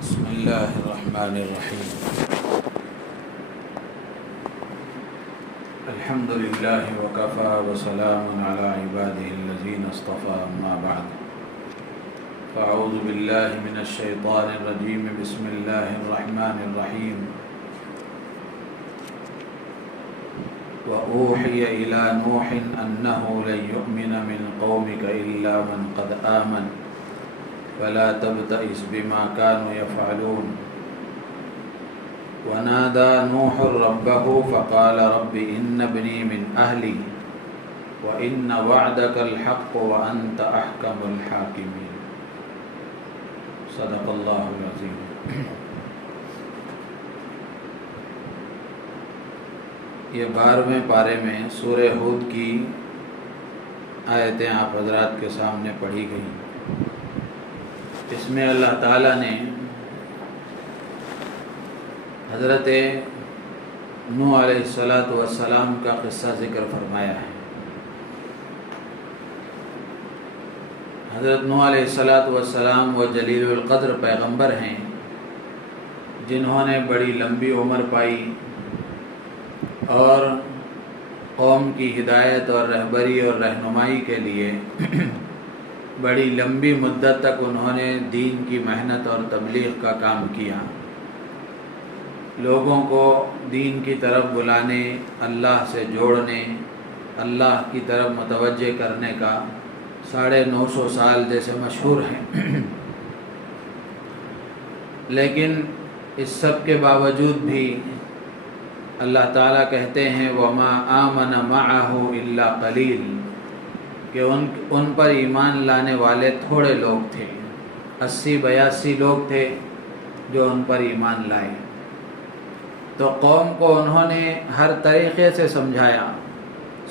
بسم اللہ الرحمن الرحیم الحمد للہ وکفی وسلام علی عبادہ الذین اصطفی اما بعد فاعوذ باللہ من الشیطان الرجیم بسم اللہ الرحمن الرحیم وأوحي إلى نوح أنه لن يؤمن من قومك إلا من قد آمن فلا تبتئس بما كانوا يفعلون ونادى نوح ربه فقال رب إن ابني من أهلي وإن وعدك الحق وأنت أحكم الحاكمين صدق الله العظيم۔ یہ 12ویں پارے میں سورہ ہود کی آیتیں آپ حضرات کے سامنے پڑھی گئیں۔ اس میں اللہ تعالیٰ نے حضرت نوح علیہ السلام کا قصہ ذکر فرمایا ہے۔ حضرت نوح علیہ السلام وہ جلیل القدر پیغمبر ہیں جنہوں نے بڑی لمبی عمر پائی اور قوم کی ہدایت اور رہبری اور رہنمائی کے لیے بڑی لمبی مدت تک انہوں نے دین کی محنت اور تبلیغ کا کام کیا، لوگوں کو دین کی طرف بلانے، اللہ سے جوڑنے، اللہ کی طرف متوجہ کرنے کا 950 سال جیسے مشہور ہیں۔ لیکن اس سب کے باوجود بھی اللہ تعالیٰ کہتے ہیں وَمَا آمَنَ مَعَهُ إِلَّا قَلِيلٌ کہ ان پر ایمان لانے والے تھوڑے لوگ تھے، 80-82 لوگ تھے جو ان پر ایمان لائے۔ تو قوم کو انہوں نے ہر طریقے سے سمجھایا۔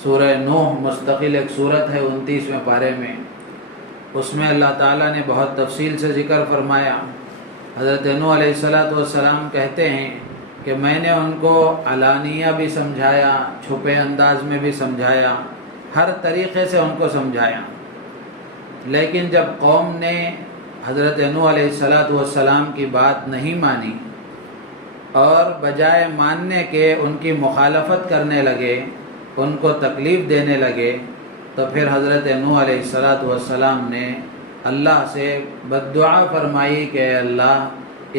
سورہ نوح مستقل ایک سورت ہے 29ویں پارے میں، اس میں اللہ تعالیٰ نے بہت تفصیل سے ذکر فرمایا۔ حضرت نوح علیہ السلام کہتے ہیں کہ میں نے ان کو علانیہ بھی سمجھایا، چھپے انداز میں بھی سمجھایا، ہر طریقے سے ان کو سمجھایا، لیکن جب قوم نے حضرت نوح علیہ السلام کی بات نہیں مانی اور بجائے ماننے کے ان کی مخالفت کرنے لگے، ان کو تکلیف دینے لگے، تو پھر حضرت نوح علیہ السلام نے اللہ سے بد دعا فرمائی کہ اے اللہ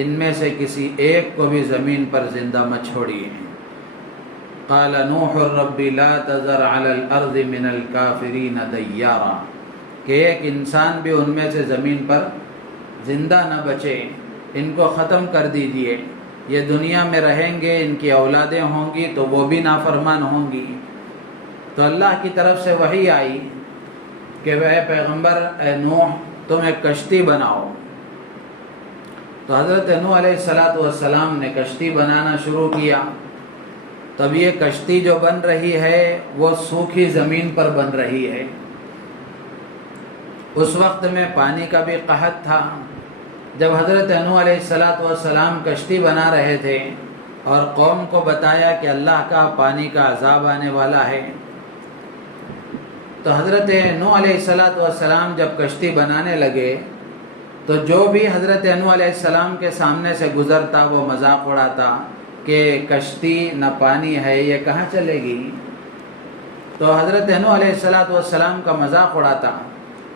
ان میں سے کسی ایک کو بھی زمین پر زندہ مت چھوڑیے۔ قال نوح رب لا تذر على الارض من الكافرین دیارا کہ ایک انسان بھی ان میں سے زمین پر زندہ نہ بچے، ان کو ختم کر دیجئے، یہ دنیا میں رہیں گے، ان کی اولادیں ہوں گی تو وہ بھی نافرمان ہوں گی۔ تو اللہ کی طرف سے وحی آئی کہ اے پیغمبر، اے نوح، تم ایک کشتی بناؤ۔ تو حضرت نوح علیہ السلام نے کشتی بنانا شروع کیا۔ تب یہ کشتی جو بن رہی ہے وہ سوکھی زمین پر بن رہی ہے۔ اس وقت میں پانی کا بھی قحط تھا۔ جب حضرت نوح علیہ السلام کشتی بنا رہے تھے اور قوم کو بتایا کہ اللہ کا پانی کا عذاب آنے والا ہے، تو حضرت نوح علیہ السلام جب کشتی بنانے لگے تو جو بھی حضرت نوح علیہ السلام کے سامنے سے گزرتا وہ مذاق اڑاتا کہ کشتی نہ پانی ہے، یہ کہاں چلے گی؟ تو حضرت نوح علیہ السلام کا مذاق اڑاتا۔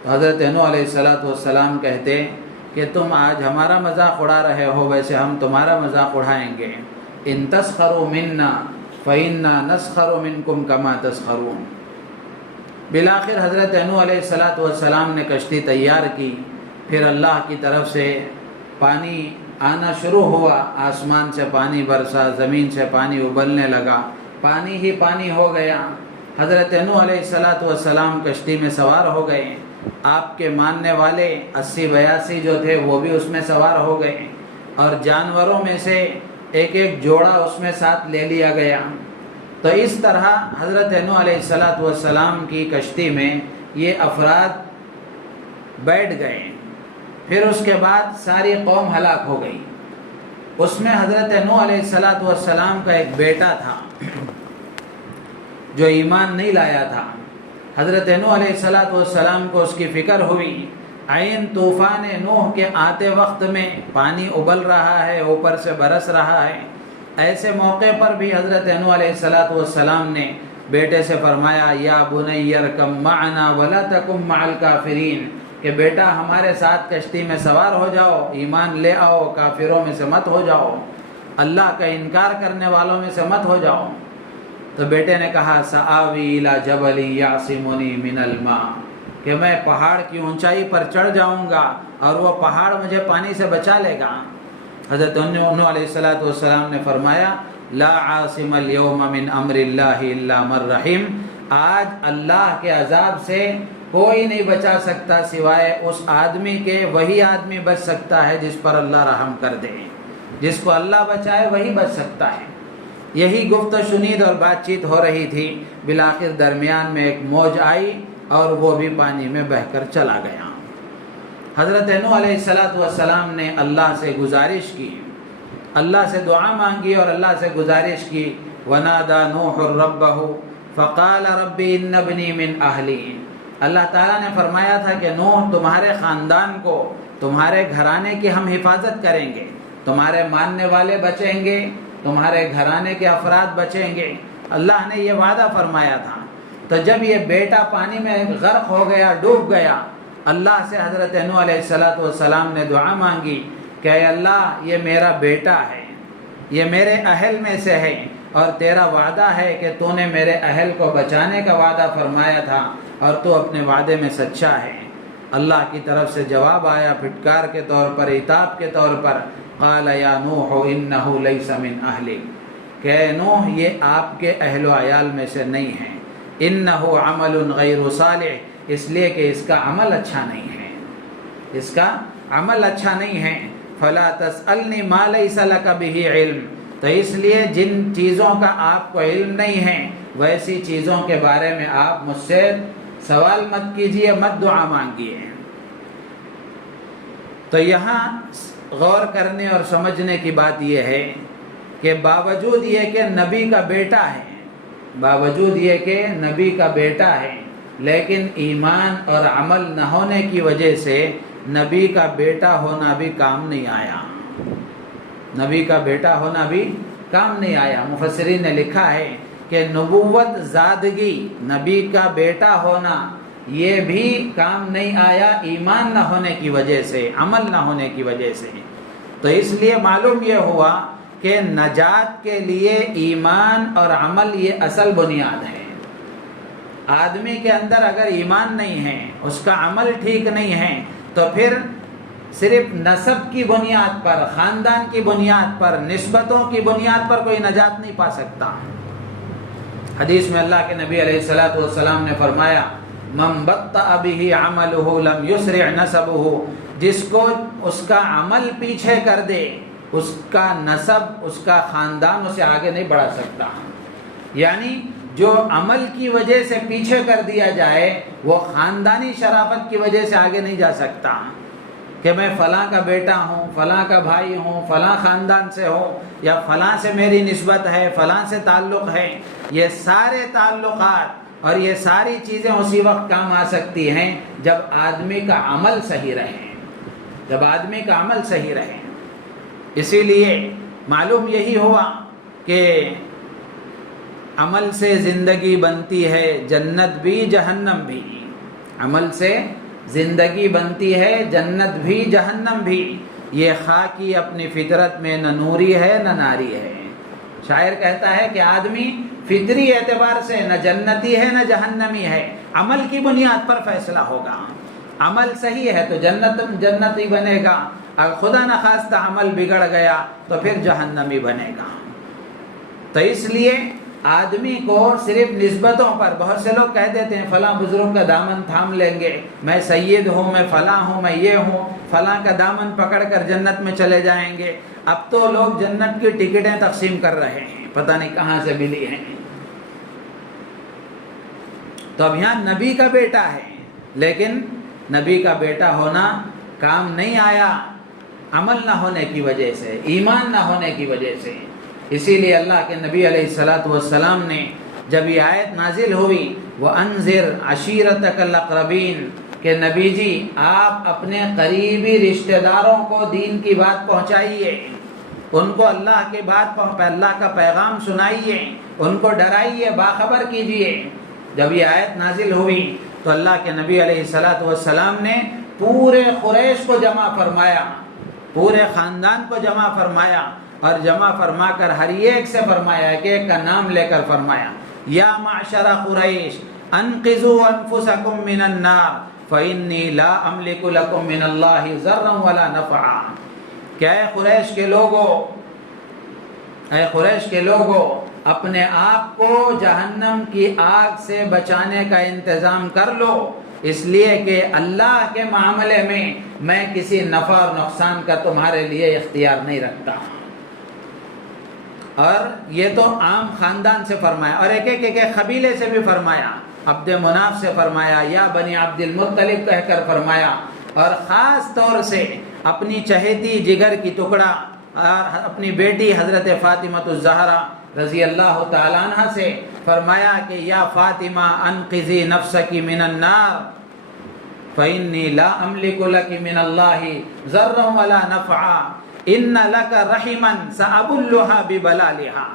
تو حضرت نوح علیہ السلام کہتے کہ تم آج ہمارا مذاق اڑا رہے ہو، ویسے ہم تمہارا مذاق اڑائیں گے۔ ان تسخروا منا فإنا نسخر منکم کما تسخرون۔ بالآخر حضرت نوح علیہ السلام نے کشتی تیار کی، پھر اللہ کی طرف سے پانی آنا شروع ہوا، آسمان سے پانی برسا، زمین سے پانی ابلنے لگا، پانی ہی پانی ہو گیا۔ حضرت نوح علیہ السلام کشتی میں سوار ہو گئے، آپ کے ماننے والے 80-82 جو تھے وہ بھی اس میں سوار ہو گئے، اور جانوروں میں سے ایک ایک جوڑا اس میں ساتھ لے لیا گیا۔ تو اس طرح حضرت نوح علیہ السلام کی کشتی میں یہ افراد بیٹھ گئے۔ پھر اس کے بعد ساری قوم ہلاک ہو گئی۔ اس میں حضرت نوح علیہ السلام کا ایک بیٹا تھا جو ایمان نہیں لایا تھا۔ حضرت نوح علیہ السلام کو اس کی فکر ہوئی عین طوفان نوح کے آتے وقت میں پانی ابل رہا ہے، اوپر سے برس رہا ہے، ایسے موقع پر بھی حضرت نوح علیہ السلام نے بیٹے سے فرمایا یا بنی ارکب معنا ولا تکن مع الکافرین، کہ بیٹا ہمارے ساتھ کشتی میں سوار ہو جاؤ، ایمان لے آؤ، کافروں میں سے مت ہو جاؤ، اللہ کا انکار کرنے والوں میں سے مت ہو جاؤ۔ تو بیٹے نے کہا سآوی الی جبل یعصمنی من الماء، کہ میں پہاڑ کی اونچائی پر چڑھ جاؤں گا اور وہ پہاڑ مجھے پانی سے بچا لے گا۔ حضرت نوح علیہ السلام نے فرمایا لا عاصم اليوم من امر اللہ الا من رحم، آج اللہ کے عذاب سے کوئی نہیں بچا سکتا سوائے اس آدمی کے، وہی آدمی بچ سکتا ہے جس پر اللہ رحم کر دے، جس کو اللہ بچائے وہی بچ سکتا ہے۔ یہی گفت و شنید اور بات چیت ہو رہی تھی، بالآخر درمیان میں ایک موج آئی اور وہ بھی پانی میں بہہ کر چلا گیا۔ حضرت نوح علیہ السلام نے اللہ سے گزارش کی، اللہ سے دعا مانگی اور اللہ سے گزارش کی، ونادى نوح ربه فقال رب ان ابنی من اہلی، اللہ تعالیٰ نے فرمایا تھا کہ نوح تمہارے خاندان کو، تمہارے گھرانے کی ہم حفاظت کریں گے، تمہارے ماننے والے بچیں گے، تمہارے گھرانے کے افراد بچیں گے، اللہ نے یہ وعدہ فرمایا تھا۔ تو جب یہ بیٹا پانی میں غرق ہو گیا، ڈوب گیا، اللہ سے حضرت نوح علیہ السلام نے دعا مانگی کہ اے اللہ یہ میرا بیٹا ہے، یہ میرے اہل میں سے ہے، اور تیرا وعدہ ہے کہ تو نے میرے اہل کو بچانے کا وعدہ فرمایا تھا اور تو اپنے وعدے میں سچا ہے۔ اللہ کی طرف سے جواب آیا پھٹکار کے طور پر، عتاب کے طور پر، قال یا نوح انہ لیس من اہلک، کہ اے نوح یہ آپ کے اہل و عیال میں سے نہیں ہے، انہ عمل غیر صالح، اس لیے کہ اس کا عمل اچھا نہیں ہے، اس کا عمل اچھا نہیں ہے، فلا تسألنی ما لیس لک بہ علم، تو اس لیے جن چیزوں کا آپ کو علم نہیں ہے ویسی چیزوں کے بارے میں آپ مجھ سے سوال مت کیجئے، مت دعا مانگیے۔ تو یہاں غور کرنے اور سمجھنے کی بات یہ ہے کہ باوجود یہ کہ نبی کا بیٹا ہے، باوجود یہ کہ نبی کا بیٹا ہے، لیکن ایمان اور عمل نہ ہونے کی وجہ سے نبی کا بیٹا ہونا بھی کام نہیں آیا، نبی کا بیٹا ہونا بھی کام نہیں آیا۔ مفسرین نے لکھا ہے کہ نبوت زادگی، نبی کا بیٹا ہونا، یہ بھی کام نہیں آیا ایمان نہ ہونے کی وجہ سے، عمل نہ ہونے کی وجہ سے۔ تو اس لیے معلوم یہ ہوا کہ نجات کے لیے ایمان اور عمل یہ اصل بنیاد ہے۔ آدمی کے اندر اگر ایمان نہیں ہے، اس کا عمل ٹھیک نہیں ہے، تو پھر صرف نسب کی بنیاد پر، خاندان کی بنیاد پر، نسبتوں کی بنیاد پر کوئی نجات نہیں پا سکتا۔ حدیث میں اللہ کے نبی علیہ السلام نے فرمایا من بطأ به عمله لم يسرع نسبه، جس کو اس کا عمل پیچھے کر دے، اس کا نسب، اس کا خاندان اسے آگے نہیں بڑھا سکتا۔ یعنی جو عمل کی وجہ سے پیچھے کر دیا جائے وہ خاندانی شرافت کی وجہ سے آگے نہیں جا سکتا، کہ میں فلاں کا بیٹا ہوں، فلاں کا بھائی ہوں، فلاں خاندان سے ہوں، یا فلاں سے میری نسبت ہے، فلاں سے تعلق ہے۔ یہ سارے تعلقات اور یہ ساری چیزیں اسی وقت کام آ سکتی ہیں جب آدمی کا عمل صحیح رہے، جب آدمی کا عمل صحیح رہے۔ اسی لیے معلوم یہی ہوا کہ عمل سے زندگی بنتی ہے جنت بھی جہنم بھی، عمل سے زندگی بنتی ہے جنت بھی جہنم بھی، یہ خاکی اپنی فطرت میں نہ نوری ہے نہ ناری ہے۔ شاعر کہتا ہے کہ آدمی فطری اعتبار سے نہ جنتی ہے نہ جہنمی ہے، عمل کی بنیاد پر فیصلہ ہوگا۔ عمل صحیح ہے تو جنتی بنے گا، اگر خدا نخواستہ عمل بگڑ گیا تو پھر جہنمی بنے گا۔ تو اس لیے آدمی کو صرف نسبتوں پر، بہت سے لوگ کہہ دیتے ہیں فلاں بزرگ کا دامن تھام لیں گے، میں سید ہوں، میں فلاں ہوں، میں یہ ہوں، فلاں کا دامن پکڑ کر جنت میں چلے جائیں گے۔ اب تو لوگ جنت کی ٹکٹیں تقسیم کر رہے ہیں، پتہ نہیں کہاں سے ملی ہیں۔ تو اب یہاں نبی کا بیٹا ہے، لیکن نبی کا بیٹا ہونا کام نہیں آیا عمل نہ ہونے کی وجہ سے، ایمان نہ ہونے کی وجہ سے۔ اسی لیے اللہ کے نبی علیہ السلام نے جب یہ آیت نازل ہوئی وَأَنذِرْ عَشِيرَتَكَ الْأَقْرَبِينَ، کہ نبی جی آپ اپنے قریبی رشتہ داروں کو دین کی بات پہنچائیے، ان کو اللہ کے بات اللہ کا پیغام سنائیے، ان کو ڈرائیے، باخبر کیجیے۔ جب یہ آیت نازل ہوئی تو اللہ کے نبی علیہ الصلوۃ والسلام نے پورے قریش کو جمع فرمایا، پورے خاندان کو جمع فرمایا، اور جمع فرما کر ہر ایک سے فرمایا، ایک ایک کا نام لے کر فرمایا، یا معشر قریش انقذوا انفسکم من النار فانی لا املک لکم من اللہ ضرا ولا نفعا، کہ اے قریش کے لوگوں، اے قریش کے لوگوں، اپنے آپ کو جہنم کی آگ سے بچانے کا انتظام کر لو، اس لیے کہ اللہ کے معاملے میں کسی نفع اور نقصان کا تمہارے لیے اختیار نہیں رکھتا۔ اور یہ تو عام خاندان سے فرمایا، اور ایک ایک قبیلے سے بھی فرمایا، عبد مناف سے فرمایا، یا بنی عبد المطلب کہہ کر فرمایا، اور خاص طور سے اپنی چہیتی جگر کی ٹکڑا اور اپنی بیٹی حضرت فاطمہ الزہرا رضی اللہ تعالیٰ عنہ سے فرمایا کہ یا فاطمہ انقذی نفسکی من النار فإنی لا املک لک من اللہ ضرا ولا نفعا ان لک رحما سأبلھا ببلالھا۔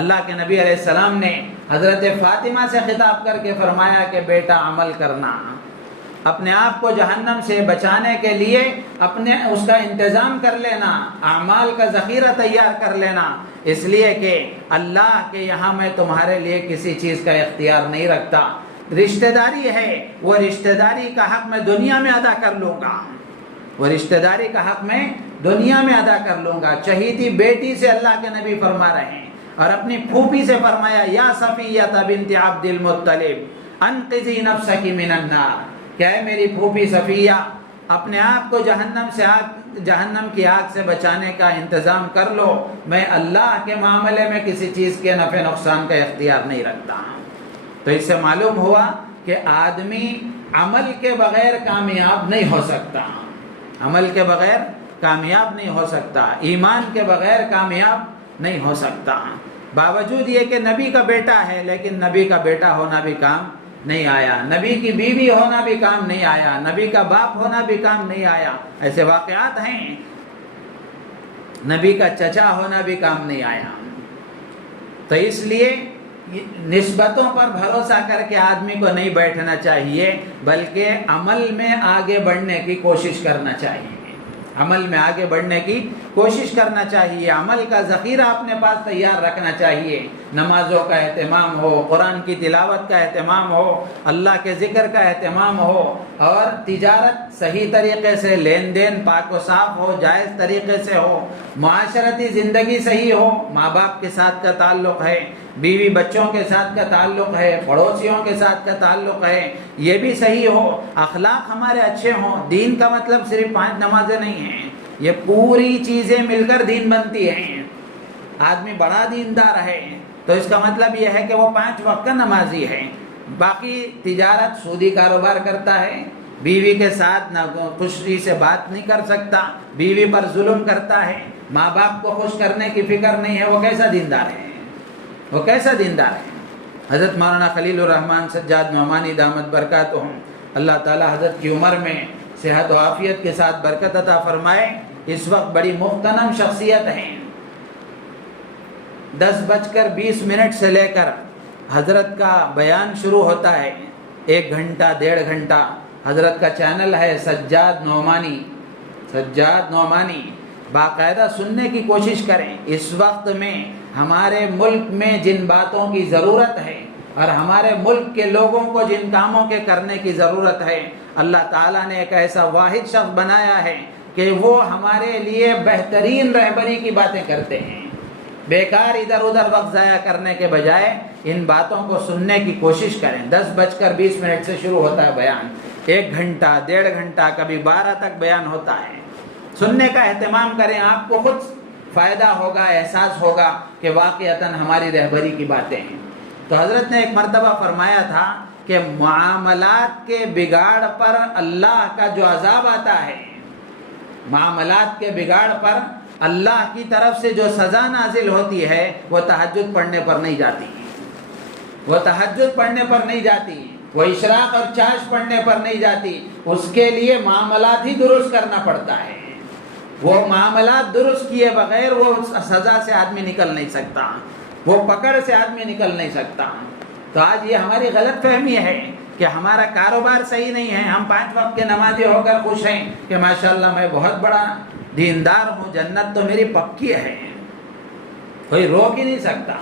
اللہ کے نبی علیہ السلام نے حضرت فاطمہ سے خطاب کر کے فرمایا کہ بیٹا عمل کرنا، اپنے آپ کو جہنم سے بچانے کے لیے اپنے اس کا انتظام کر لینا، اعمال کا ذخیرہ تیار کر لینا، اس لیے کہ اللہ کے یہاں میں تمہارے لیے کسی چیز کا اختیار نہیں رکھتا۔ رشتہ داری ہے، وہ رشتہ داری کا حق میں دنیا میں ادا کر لوں گا، وہ رشتہ داری کا حق میں دنیا میں ادا کر لوں گا۔ چہیتی بیٹی سے اللہ کے نبی فرما رہے ہیں، اور اپنی پھوپھی سے فرمایا یا صفیہ بنت عبد المطلب انقذی نفسک من النار، کہ اے میری پھوپھی صفیہ اپنے آپ کو جہنم کی آگ سے بچانے کا انتظام کر لو، میں اللہ کے معاملے میں کسی چیز کے نفع نقصان کا اختیار نہیں رکھتا۔ تو اس سے معلوم ہوا کہ آدمی عمل کے بغیر کامیاب نہیں ہو سکتا، عمل کے بغیر کامیاب نہیں ہو سکتا، ایمان کے بغیر کامیاب نہیں ہو سکتا۔ باوجود یہ کہ نبی کا بیٹا ہے، لیکن نبی کا بیٹا ہونا بھی کام نہیں آیا، نبی کی بیوی ہونا بھی کام نہیں آیا، نبی کا باپ ہونا بھی کام نہیں آیا۔ ایسے واقعات ہیں، نبی کا چچا ہونا بھی کام نہیں آیا۔ تو اس لیے نسبتوں پر بھروسہ کر کے آدمی کو نہیں بیٹھنا چاہیے، بلکہ عمل میں آگے بڑھنے کی کوشش کرنا چاہیے، عمل میں آگے بڑھنے کی کوشش کرنا چاہیے، عمل کا ذخیرہ اپنے پاس تیار رکھنا چاہیے، نمازوں کا اہتمام ہو، قرآن کی تلاوت کا اہتمام ہو، اللہ کے ذکر کا اہتمام ہو، اور تجارت صحیح طریقے سے، لین دین پاک و صاف ہو، جائز طریقے سے ہو، معاشرتی زندگی صحیح ہو، ماں باپ کے ساتھ کا تعلق ہے، بیوی بچوں کے ساتھ کا تعلق ہے، پڑوسیوں کے ساتھ کا تعلق ہے، یہ بھی صحیح ہو، اخلاق ہمارے اچھے ہوں۔ دین کا مطلب صرف 5 نمازیں نہیں ہیں، یہ پوری چیزیں مل کر دین بنتی ہیں۔ آدمی بڑا دیندار ہے تو اس کا مطلب یہ ہے کہ وہ 5 وقت کا نمازی ہے، باقی تجارت سودی کاروبار کرتا ہے، بیوی کے ساتھ نہ خوشی سے بات نہیں کر سکتا، بیوی پر ظلم کرتا ہے، ماں باپ کو خوش کرنے کی فکر نہیں ہے، وہ کیسا دیندار ہے؟ وہ کیسا دیندار ہے؟ حضرت مولانا خلیل الرحمن سجاد نعمانی دامت برکاتہم، اللہ تعالی حضرت کی عمر میں صحت و عافیت کے ساتھ برکت عطا فرمائے، اس وقت بڑی مغتنم شخصیت ہیں۔ 10:20 سے لے کر حضرت کا بیان شروع ہوتا ہے، 1 گھنٹہ 1.5 گھنٹہ حضرت کا چینل ہے سجاد نعمانی، باقاعدہ سننے کی کوشش کریں۔ اس وقت میں ہمارے ملک میں جن باتوں کی ضرورت ہے اور ہمارے ملک کے لوگوں کو جن کاموں کے کرنے کی ضرورت ہے، اللہ تعالیٰ نے ایک ایسا واحد شخص بنایا ہے کہ وہ ہمارے لیے بہترین رہبری کی باتیں کرتے ہیں۔ بیکار ادھر ادھر وقت ضائع کرنے کے بجائے ان باتوں کو سننے کی کوشش کریں۔ 10:20 سے شروع ہوتا ہے بیان، 1 گھنٹہ 1.5 گھنٹہ کبھی 12 تک بیان ہوتا ہے۔ سننے کا اہتمام کریں، آپ کو خود فائدہ ہوگا، احساس ہوگا کہ واقعتاً ہماری رہبری کی باتیں ہیں۔ تو حضرت نے ایک مرتبہ فرمایا تھا کہ معاملات کے بگاڑ پر اللہ کا جو عذاب آتا ہے، معاملات کے بگاڑ پر اللہ کی طرف سے جو سزا نازل ہوتی ہے وہ تہجد پڑھنے پر نہیں جاتی، وہ تہجد پڑھنے پر نہیں جاتی۔ وہ اشراق اور چاش پڑھنے پر نہیں جاتی، اس کے لیے معاملات ہی درست کرنا پڑتا ہے۔ وہ معاملات درست کیے بغیر وہ سزا سے آدمی نکل نہیں سکتا، وہ پکڑ سے آدمی نکل نہیں سکتا۔ تو آج یہ ہماری غلط فہمی ہے کہ ہمارا کاروبار صحیح نہیں ہے، ہم 5 وقت کے نمازی ہو کر خوش ہیں کہ ماشاءاللہ میں بہت بڑا دیندار ہوں، جنت تو میری پکی ہے، کوئی روک ہی نہیں سکتا۔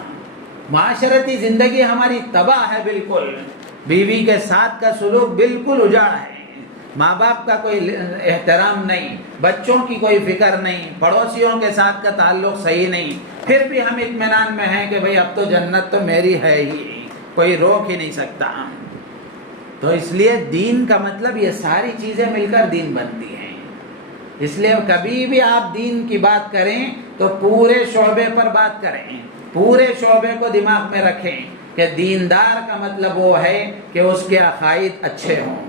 معاشرتی زندگی ہماری تباہ ہے، بالکل بیوی کے ساتھ کا سلوک بالکل اجاڑ ہے، ماں باپ کا کوئی احترام نہیں، بچوں کی کوئی فکر نہیں، پڑوسیوں کے ساتھ کا تعلق صحیح نہیں، پھر بھی ہم اطمینان میں ہیں کہ بھئی اب تو جنت تو میری ہے ہی، کوئی روک ہی نہیں سکتا۔ تو اس لیے دین کا مطلب یہ ساری چیزیں مل کر دین بنتی ہیں۔ اس لیے کبھی بھی آپ دین کی بات کریں تو پورے شعبے پر بات کریں، پورے شعبے کو دماغ میں رکھیں کہ دیندار کا مطلب وہ ہے کہ اس کے عقائد اچھے ہوں،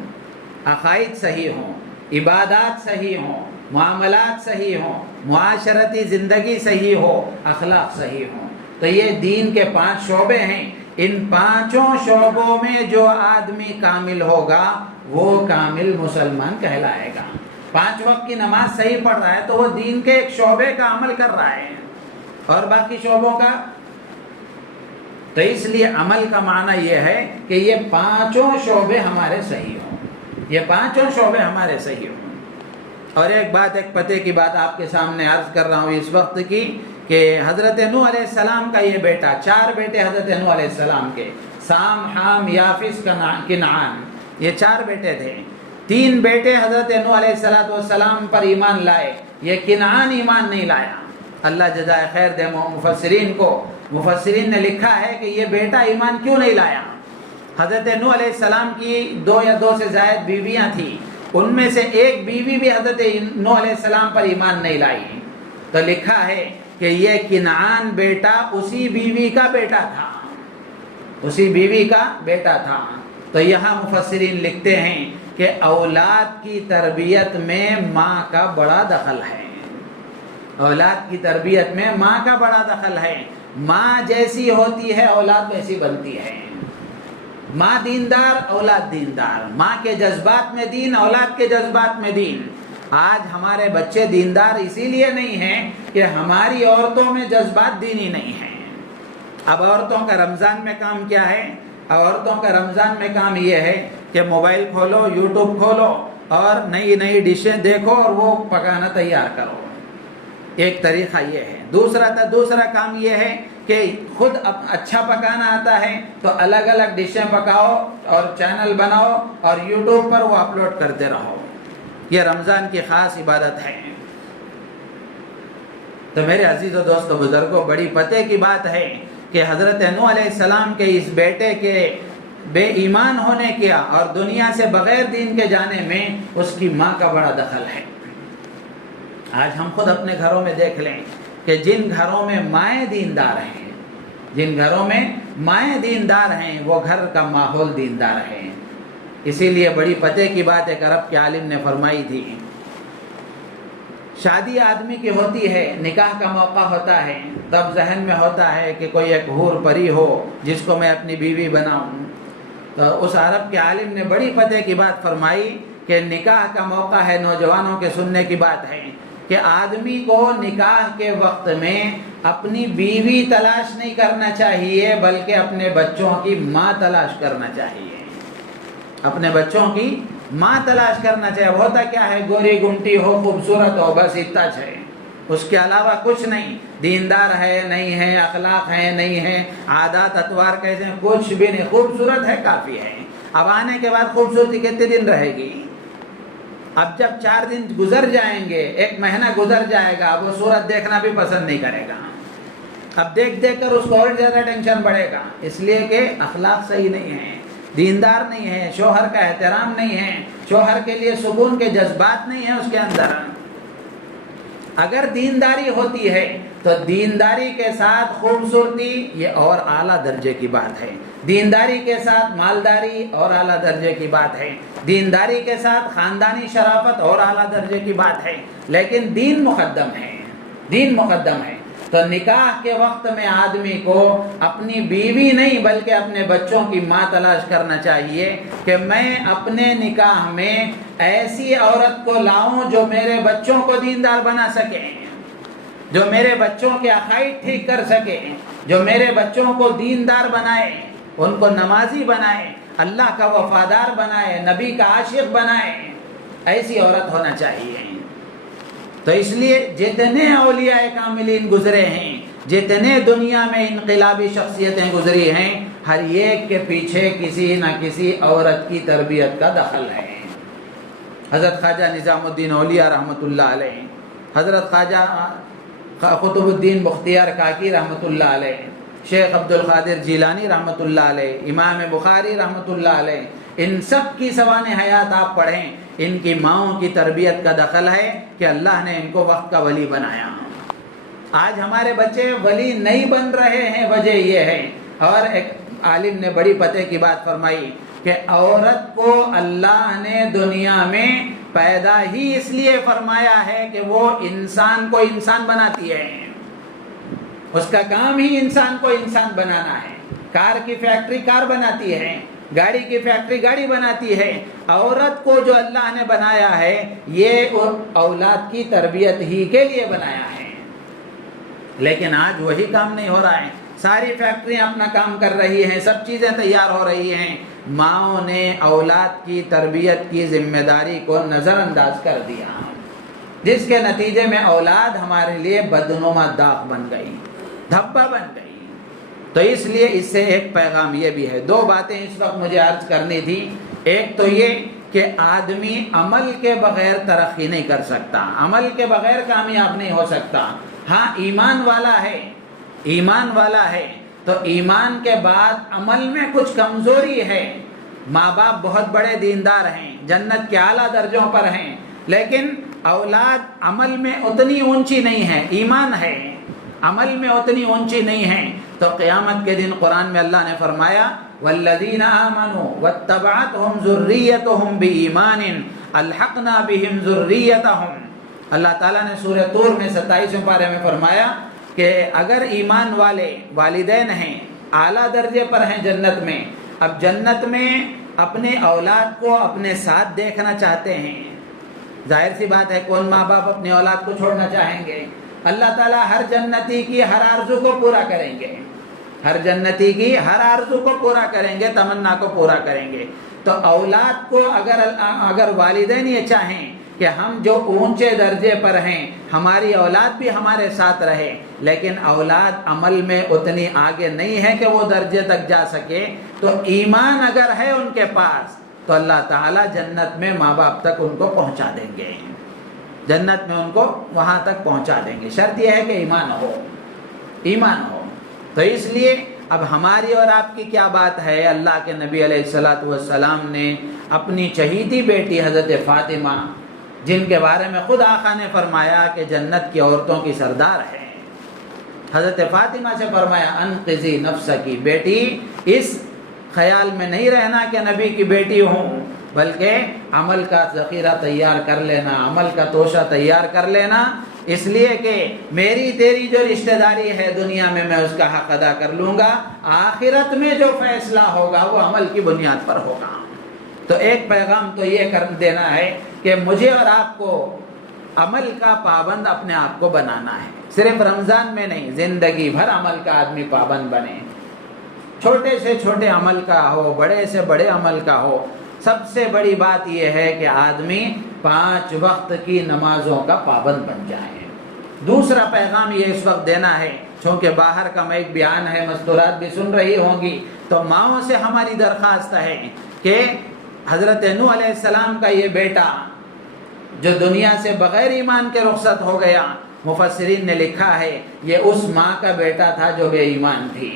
عقائد صحیح ہوں، عبادات صحیح ہوں، معاملات صحیح ہوں، معاشرتی زندگی صحیح ہو، اخلاق صحیح ہوں۔ تو یہ دین کے 5 شعبے ہیں، ان 5 شعبوں میں جو آدمی کامل ہوگا وہ کامل مسلمان کہلائے گا۔ 5 وقت کی نماز صحیح پڑھ رہا ہے تو وہ دین کے ایک شعبے کا عمل کر رہا ہے، اور باقی شعبوں کا۔ تو اس لیے عمل کا معنی یہ ہے کہ یہ 5 شعبے ہمارے صحیح ہوں، یہ 5 شعبے ہمارے صحیح ہوں۔ اور ایک پتے کی بات آپ کے سامنے عرض کر رہا ہوں اس وقت کی، کہ حضرت نوح علیہ السلام کا یہ بیٹا، 4 بیٹے حضرت نوح علیہ السلام کے، سام، حام، یافس، کنعان، یہ 4 بیٹے تھے۔ 3 بیٹے حضرت نوح علیہ السلام پر ایمان لائے، یہ کنعان ایمان نہیں لایا۔ اللہ جزائے خیر دے مفسرین کو، مفسرین نے لکھا ہے کہ یہ بیٹا ایمان کیوں نہیں لایا۔ حضرت نوح علیہ السلام کی 2 یا 2 سے زائد بیویاں تھیں، ان میں سے ایک بیوی بھی حضرت نوح علیہ السلام پر ایمان نہیں لائی۔ تو لکھا ہے کہ یہ کنعان بیٹا اسی بیوی کا بیٹا تھا، اسی بیوی کا بیٹا تھا۔ تو یہاں مفسرین لکھتے ہیں کہ اولاد کی تربیت میں ماں کا بڑا دخل ہے، اولاد کی تربیت میں ماں کا بڑا دخل ہے۔ ماں جیسی ہوتی ہے اولاد ویسی بنتی ہے، ماں دیندار اولاد دیندار، ماں کے جذبات میں دین، اولاد کے جذبات میں دین۔ آج ہمارے بچے دیندار اسی لیے نہیں ہیں کہ ہماری عورتوں میں جذبات دینی نہیں ہیں۔ اب عورتوں کا رمضان میں کام کیا ہے؟ عورتوں کا رمضان میں کام یہ ہے کہ موبائل کھولو، یوٹیوب کھولو اور نئی نئی ڈشیں دیکھو اور وہ پکانا تیار کرو، ایک طریقہ یہ ہے۔ دوسرا کام یہ ہے کہ خود اچھا پکانا آتا ہے تو الگ الگ ڈشیں پکاؤ اور چینل بناؤ اور یوٹیوب پر وہ اپلوڈ کرتے رہو، یہ رمضان کی خاص عبادت ہے۔ تو میرے عزیز و دوستو بزرگوں، بڑی پتے کی بات ہے کہ حضرت نوح علیہ السلام کے اس بیٹے کے بے ایمان ہونے کیا اور دنیا سے بغیر دین کے جانے میں اس کی ماں کا بڑا دخل ہے۔ آج ہم خود اپنے گھروں میں دیکھ لیں کہ جن گھروں میں مائیں دیندار ہیں، جن گھروں میں مائیں دیندار ہیں، وہ گھر کا ماحول دیندار ہے۔ اسی لیے بڑی پتے کی بات ایک عرب کے عالم نے فرمائی تھی، شادی آدمی کی ہوتی ہے، نکاح کا موقع ہوتا ہے، تب ذہن میں ہوتا ہے کہ کوئی ایک حور پری ہو جس کو میں اپنی بیوی بناؤں۔ تو اس عرب کے عالم نے بڑی پتے کی بات فرمائی کہ نکاح کا موقع ہے، نوجوانوں کے سننے کی بات ہے کہ آدمی کو نکاح کے وقت میں اپنی بیوی تلاش نہیں کرنا چاہیے بلکہ اپنے بچوں کی ماں تلاش کرنا چاہیے، اپنے بچوں کی ماں تلاش کرنا چاہیے۔ ہوتا کیا ہے، گوری گمٹی ہو، خوبصورت ہو، بس اتنا ہے، اس کے علاوہ کچھ نہیں، دیندار ہے نہیں ہے، اخلاق ہے نہیں ہے، عادات اطوار کیسے ہیں، کچھ بھی نہیں، خوبصورت ہے کافی ہے۔ اب آنے کے بعد خوبصورتی کتنے دن رہے گی؟ اب جب 4 دن گزر جائیں گے، 1 مہینہ گزر جائے گا، وہ صورت دیکھنا بھی پسند نہیں کرے گا۔ اب دیکھ کر اس کو اور زیادہ ٹینشن بڑھے گا، اس لیے کہ اخلاق صحیح نہیں ہے، دیندار نہیں ہے، شوہر کا احترام نہیں ہے، شوہر کے لیے سکون کے جذبات نہیں ہیں اس کے اندر۔ اگر دینداری ہوتی ہے تو دینداری کے ساتھ خوبصورتی یہ اور اعلیٰ درجے کی بات ہے، دینداری کے ساتھ مالداری اور اعلیٰ درجے کی بات ہے، دینداری کے ساتھ خاندانی شرافت اور اعلیٰ درجے کی بات ہے، لیکن دین مقدم ہے، دین مقدم ہے۔ تو نکاح کے وقت میں آدمی کو اپنی بیوی نہیں بلکہ اپنے بچوں کی ماں تلاش کرنا چاہیے کہ میں اپنے نکاح میں ایسی عورت کو لاؤں جو میرے بچوں کو دیندار بنا سکے، جو میرے بچوں کے عقائد ٹھیک کر سکے، جو میرے بچوں کو دیندار بنائے، ان کو نمازی بنائے، اللہ کا وفادار بنائے، نبی کا عاشق بنائے، ایسی عورت ہونا چاہیے۔ تو اس لیے جتنے اولیاء کاملین گزرے ہیں، جتنے دنیا میں انقلابی شخصیتیں گزری ہیں، ہر ایک کے پیچھے کسی نہ کسی عورت کی تربیت کا دخل ہے۔ حضرت خواجہ نظام الدین اولیاء رحمۃ اللہ علیہ، حضرت خواجہ قطب الدین بختیار کاکی رحمۃ اللہ علیہ، شیخ عبد القادر جیلانی رحمۃ اللہ علیہ، امام بخاری رحمۃ اللہ علیہ، ان سب کی سوانح حیات آپ پڑھیں، ان کی ماؤں کی تربیت کا دخل ہے کہ اللہ نے ان کو وقت کا ولی بنایا۔ آج ہمارے بچے ولی نہیں بن رہے ہیں، وجہ یہ ہے، اور ایک عالم نے بڑی پتے کی بات فرمائی کہ عورت کو اللہ نے دنیا میں پیدا ہی اس لیے فرمایا ہے کہ وہ انسان کو انسان بناتی ہے، اس کا کام ہی انسان کو انسان بنانا ہے۔ کار کی فیکٹری کار بناتی ہے، گاڑی کی فیکٹری گاڑی بناتی ہے۔ عورت کو جو اللہ نے بنایا ہے یہ اولاد کی تربیت ہی کے لیے بنایا ہے، لیکن آج وہی کام نہیں ہو رہا ہے۔ ساری فیکٹریاں اپنا کام کر رہی ہیں، سب چیزیں تیار ہو رہی ہیں، ماؤں نے اولاد کی تربیت کی ذمہ داری کو نظر انداز کر دیا، جس کے نتیجے میں اولاد ہمارے لیے بدنما داغ بن گئی، دھبا بن گئی۔ تو اس لیے اس سے ایک پیغام یہ بھی ہے، دو باتیں اس وقت مجھے عرض کرنی تھی۔ ایک تو یہ کہ آدمی عمل کے بغیر ترقی نہیں کر سکتا، عمل کے بغیر کامیاب نہیں ہو سکتا۔ ہاں ایمان والا ہے، ایمان والا ہے تو ایمان کے بعد عمل میں کچھ کمزوری ہے۔ ماں باپ بہت بڑے دیندار ہیں، جنت کے اعلیٰ درجوں پر ہیں، لیکن اولاد عمل میں اتنی اونچی نہیں ہے، ایمان ہے عمل میں اتنی اونچی نہیں ہے۔ تو قیامت کے دن قرآن میں اللہ نے فرمایا والذین آمنوا واتبعتهم ذریتهم بایمان الحقنا بهم ذریتهم۔ اللہ تعالیٰ نے سورہ طور میں 27ویں پارے میں فرمایا کہ اگر ایمان والے والدین ہیں، اعلیٰ درجے پر ہیں جنت میں، اب جنت میں اپنے اولاد کو اپنے ساتھ دیکھنا چاہتے ہیں، ظاہر سی بات ہے کون ماں باپ اپنی اولاد کو چھوڑنا چاہیں گے؟ اللہ تعالیٰ ہر جنتی کی ہر آرزو کو پورا کریں گے، ہر جنتی کی ہر آرزو کو پورا کریں گے، تمنا کو پورا کریں گے۔ تو اولاد کو اگر والدین یہ چاہیں کہ ہم جو اونچے درجے پر ہیں ہماری اولاد بھی ہمارے ساتھ رہے، لیکن اولاد عمل میں اتنی آگے نہیں ہے کہ وہ درجے تک جا سکے، تو ایمان اگر ہے ان کے پاس تو اللہ تعالیٰ جنت میں ماں باپ تک ان کو پہنچا دیں گے، جنت میں ان کو وہاں تک پہنچا دیں گے۔ شرط یہ ہے کہ ایمان ہو، ایمان ہو۔ تو اس لیے اب ہماری اور آپ کی کیا بات ہے؟ اللہ کے نبی علیہ الصلوۃ والسلام نے اپنی چہیتی بیٹی حضرت فاطمہ، جن کے بارے میں خود آقا نے فرمایا کہ جنت کی عورتوں کی سردار ہے، حضرت فاطمہ سے فرمایا انقذی نفسکی، بیٹی اس خیال میں نہیں رہنا کہ نبی کی بیٹی ہوں، بلکہ عمل کا ذخیرہ تیار کر لینا، عمل کا توشہ تیار کر لینا، اس لیے کہ میری تیری جو رشتہ داری ہے دنیا میں میں اس کا حق ادا کر لوں گا، آخرت میں جو فیصلہ ہوگا وہ عمل کی بنیاد پر ہوگا۔ تو ایک پیغام تو یہ کر دینا ہے کہ مجھے اور آپ کو عمل کا پابند اپنے آپ کو بنانا ہے، صرف رمضان میں نہیں، زندگی بھر عمل کا آدمی پابند بنے، چھوٹے سے چھوٹے عمل کا ہو، بڑے سے بڑے عمل کا ہو۔ سب سے بڑی بات یہ ہے کہ آدمی 5 وقت کی نمازوں کا پابند بن جائے۔ دوسرا پیغام یہ اس وقت دینا ہے، چونکہ باہر کا میں ایک بیان ہے، مستورات بھی سن رہی ہوں گی، تو ماؤں سے ہماری درخواست ہے کہ حضرت نوح علیہ السلام کا یہ بیٹا جو دنیا سے بغیر ایمان کے رخصت ہو گیا، مفسرین نے لکھا ہے یہ اس ماں کا بیٹا تھا جو بے ایمان تھی،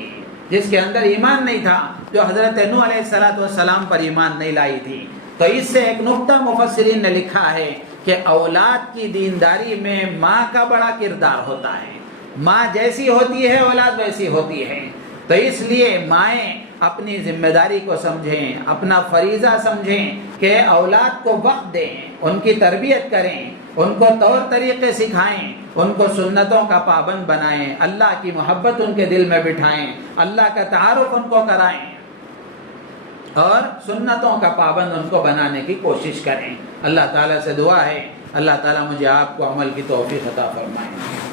جس کے اندر ایمان نہیں تھا، جو حضرت نوح علیہ السلام پر ایمان نہیں لائی تھی۔ تو اس سے ایک نقطہ مفسرین نے لکھا ہے کہ اولاد کی دینداری میں ماں کا بڑا کردار ہوتا ہے، ماں جیسی ہوتی ہے اولاد ویسی ہوتی ہے۔ تو اس لیے مائیں اپنی ذمہ داری کو سمجھیں، اپنا فریضہ سمجھیں کہ اولاد کو وقت دیں، ان کی تربیت کریں، ان کو طور طریقے سکھائیں، ان کو سنتوں کا پابند بنائیں، اللہ کی محبت ان کے دل میں بٹھائیں، اللہ کا تعارف ان کو کرائیں اور سنتوں کا پابند ان کو بنانے کی کوشش کریں۔ اللہ تعالیٰ سے دعا ہے اللہ تعالیٰ مجھے آپ کو عمل کی توفیق عطا فرمائے۔